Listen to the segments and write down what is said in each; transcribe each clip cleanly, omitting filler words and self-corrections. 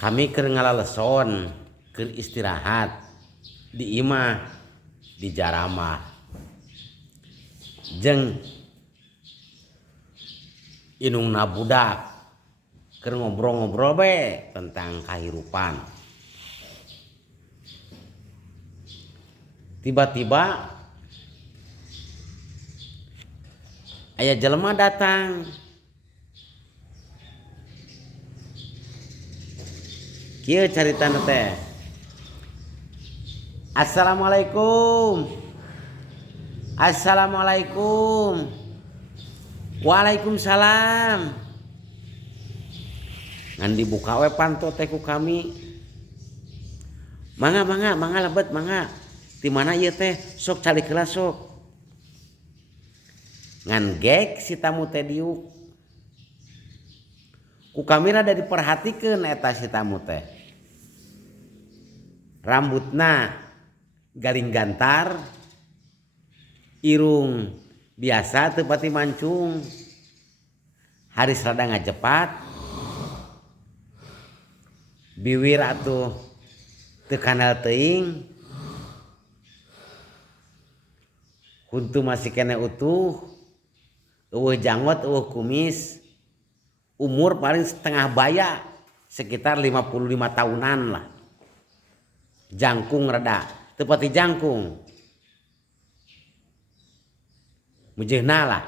Kami keur ngalaleson keur istirahat di imah di Jaramah jeung inungna budak keur ngobrol-ngobrol be tentang kahirupan. Tiba-tiba aya jelema datang. Kieu caritana teh. Assalamualaikum. Assalamualaikum. Waalaikumsalam. Ngan dibuka we panto teh ku kami. Mangga lebet mangga. Di mana ieu teh? Sok cali kelas sok. Ngan gek si tamu teh diuk. Ku kami rada diperhatikeun eta si tamu teh. Rambutna garing gantar, irung biasa teu pati mancung, haris rada ngajepat, biwir atuh teu kanal teuing, huntu masih kene utuh, eueuh janggot eueuh kumis, umur paling setengah baya, sekitar 55 tahunan lah. Jangkung rada, teu pati jangkung. Mujehna lah.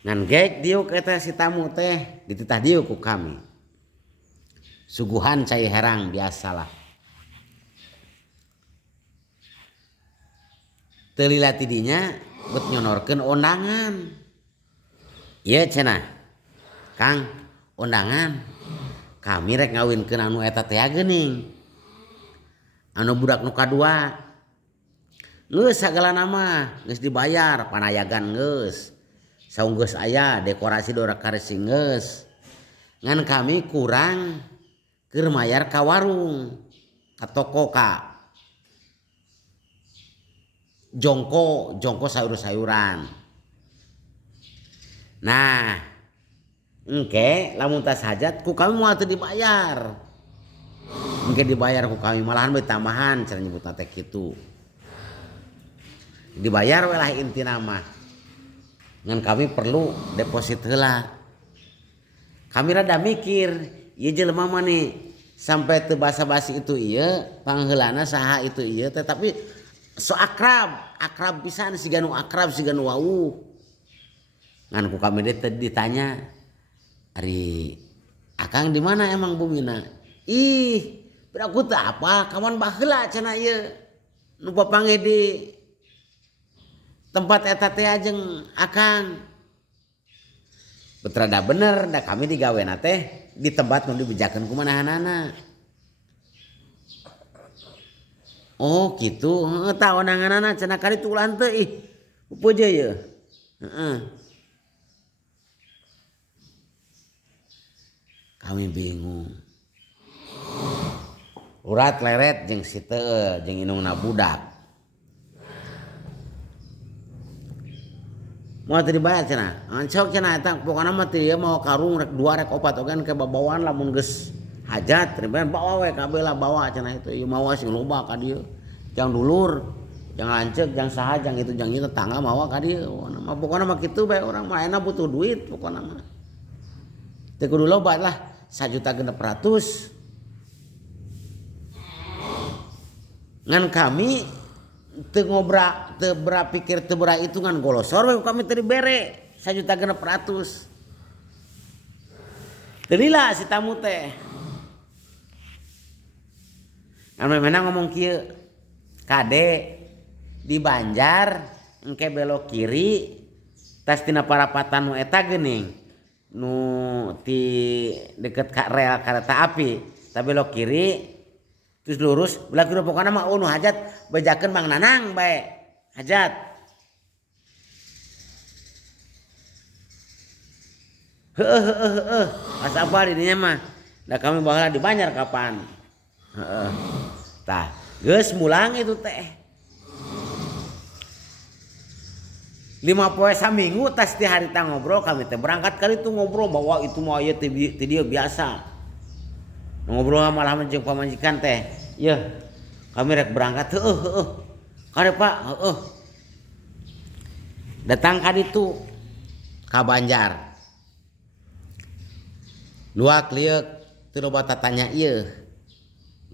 Ngan gek diuk eta si tamu teh dititah diuk ku kami. Suguhan cai herang biasalah. Teu lila tidinya bet nyonorkeun ondangan. Ieu cenah. Kang, ondangan. Kami rek ngawinkeun anu eta teh geuning. Anu budak nu kadua. Geus sagalana mah geus dibayar, panayagan geus. Saung geus aya, dekorasi dora karesi geus. Ngan kami kurang keur mayar ka warung, ka toko ka jongko sayur-sayuran. Nah, engke lamun tas hajat ku kami moal teu dibayar. Engke dibayar ku kami malahan beuh tambahan cara nyebutna teh kitu. Dibayar we lah intina mah. Ngan kami perlu deposit heula. Kami rada mikir, ieu jelema mah nih sampai teu basa-basi itu ieu, pangheulana saha itu ieu tetapi so akrab pisan siga nu akrab siga nu wauh. Ngan ku kami ditanya, "Ari Akang di mana emang bumina?" "Ih, beraku teu apa, kawan baheula cenah ieu. Nu papanggih di tempat eta teh jeung Akang." Betrada bener da kami digawena teh di tempat nu dibejakeun ku manahanana. Oh kitu, heuh tah ondanganana cenah kali tu ulah teu ih. Pupeujeuh ieu. Heeh. Kami bingung. Urat leret jeung si teu jeung inungna budak. Mau teu dibayar cenah. Sok cenah eta pokona mah teu ieu mau karung rek 2 rek 4 ogan ke babawaan lamun geus hajat ribeun bawa we kabeh lah bawa cenah itu ieu mawa sing loba ka dieu. Jang dulur, jang lanceuk, jang saha, jang itu tangga mawa ka dieu. Pokona mah kitu bae urang mah ayeuna butuh duit pokona mah. Teu kudu loba lah. 1.600.000. Ngan kami teu berapikir teu bera hitungan golosor we kami teu dibere 1.600.000. Teu lila si tamu teh. Anu memena ngomong kieu. Kade di Banjar engke belok kiri tas tina parapatan nu eta geuning. Nu ti deket ka rel kereta api tapi belok kiri terus lurus belah kiri pokona mah nu hajat bejakeun Mang Nanang bae hajat. Heueuh pas apa di dinya mah da kami baheula di Banjar kapan. Heeh. Tah geus mulang itu teh. 5 poe saminggu tas ti harita ngobrol kami teh berangkat kali itu ngobrol bahwa itu mau aya ti dia biasa. Ngobrol malah jeung pamajikan teh. Yeuh, kami rek berangkat heueuh. Kare Pak, heueuh. Datang ka ditu ka Banjar. Luak liuk teu loba tatanya ieu.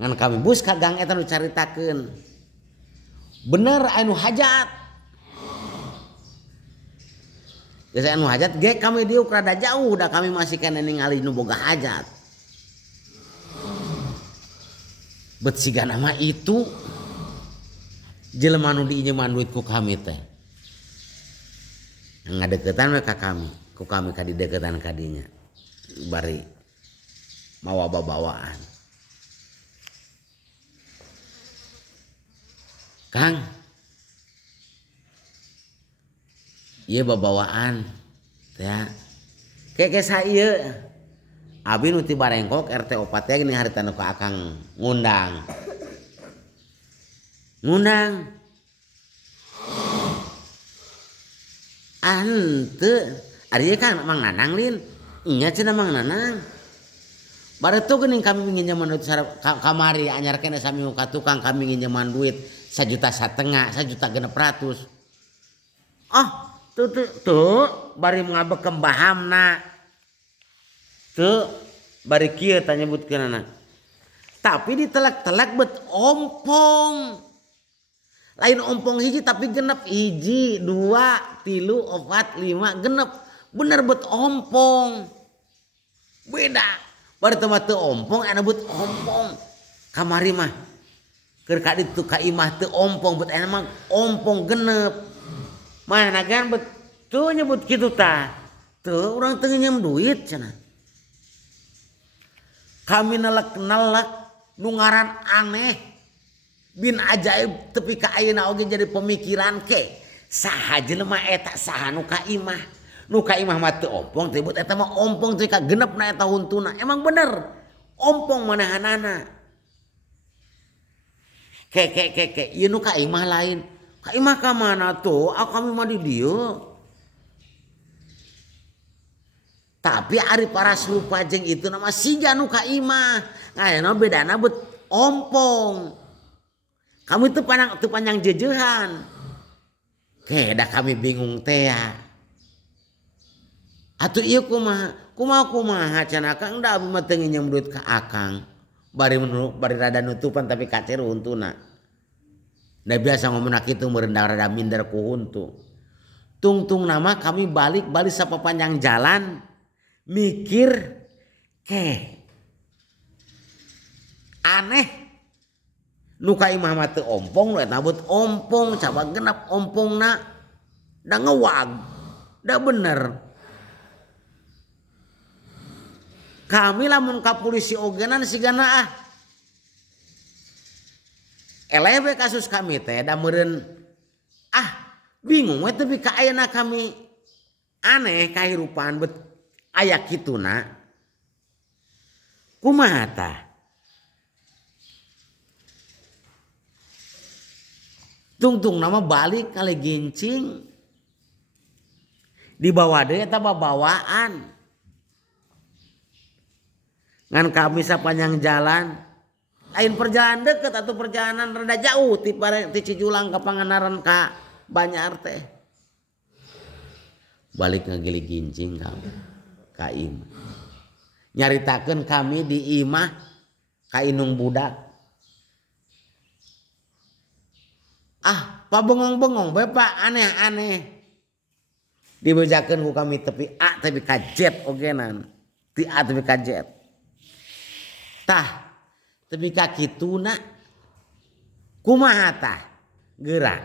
Ngan kami bus ka gang eta nu caritakeun. Bener anu hajat. Geus anu hajat ge kami diuk rada jauh da kami masih kene ningali nu boga hajat. Bet siga nama itu jelema nu diinjeman duit ku kami teh. Ngadeukeutan we ka kami, ku kami ka dideuketan ka dinya. Bari mawa babawaan. Kang, ieu babawaan teh. Keke saieu. Abi nu ti Barengkok RT 4 teh gini harita nu ka Akang ngundang. Ngundang. Henteu, ari kan Mang Nanang lin. Nya cenah Mang Nanang. Baretu geuning kami nginjeman duit kamari anyar kene sami ka tukang kami nginjeman duit 1,5 juta, 1,600,000. Ah, tuh bari ngabekem bahamna. Tuh bari kieu tanya nyebutkeunana. Tapi ditelak-telak bet ompong. Lain ompong hiji tapi genep 1, 2, 3, 4, 5 genep. Bener bet ompong. Beda. Bari teu mah teu ompong anu bet ompong. Kamari mah keur ka ditu ka imah teu ompong bet anu mah ompong genep. Mana gan bet teu nyebut kitu tah. Teu urang teu nginjem duit cenah. Kami nelek-nelek nu ngaran aneh bin ajaib tepi ka ayeuna oge jadi pemikiran ke saha jelema eta saha nu ka imah. Nu ka imah mah teu ompong teh eta mah ompong teh ka genepna eta huntuna. Emang bener ompong manahanana. Ke ieu nu ka imah lain. Ka imah ka mana tuh? Kami mah di dieu. Tapi ari paras lupa jeung itu nama siga nu ka imah. Ngayeuna bedana bet ompong. Kami teu panjang jejeuhan. Keda kami bingung teh ya. Atuh ieu kumaha cenah Kang da abdi mah teu nginjem duit ka Akang. Bari rada nutupan tapi kacer huntuna. Da biasa ngomongna kitu merendah rada minder ku huntu. Tungtung nama kami balik sapapanjang jalan. Mikir aneh nu ka imah mah teu ompong nu eta bet ompong coba genep ompongna da ngewag da bener kami lamun ka polisi ogenan sigana elebe kasus kami teh da meureun bingung we tapi ka ayeuna kami aneh kahirupan bet aya kituna kumaha tah tungtung nama balik kali gincing dibawa deui eta babawaan ngan kami sapanjang jalan lain perjalanan deket atau perjalanan rada jauh ti Cijulang ka Pangandaran ka Banjar teh balik ngagili gincing kami ka imah nyaritakeun kami di imah ka inung budak pabengong-bengong Bapak aneh-aneh dibejakeun ku kami tepi tapi kajet ogenan ti tapi kajet tah tepi ka kituna kumaha tah geura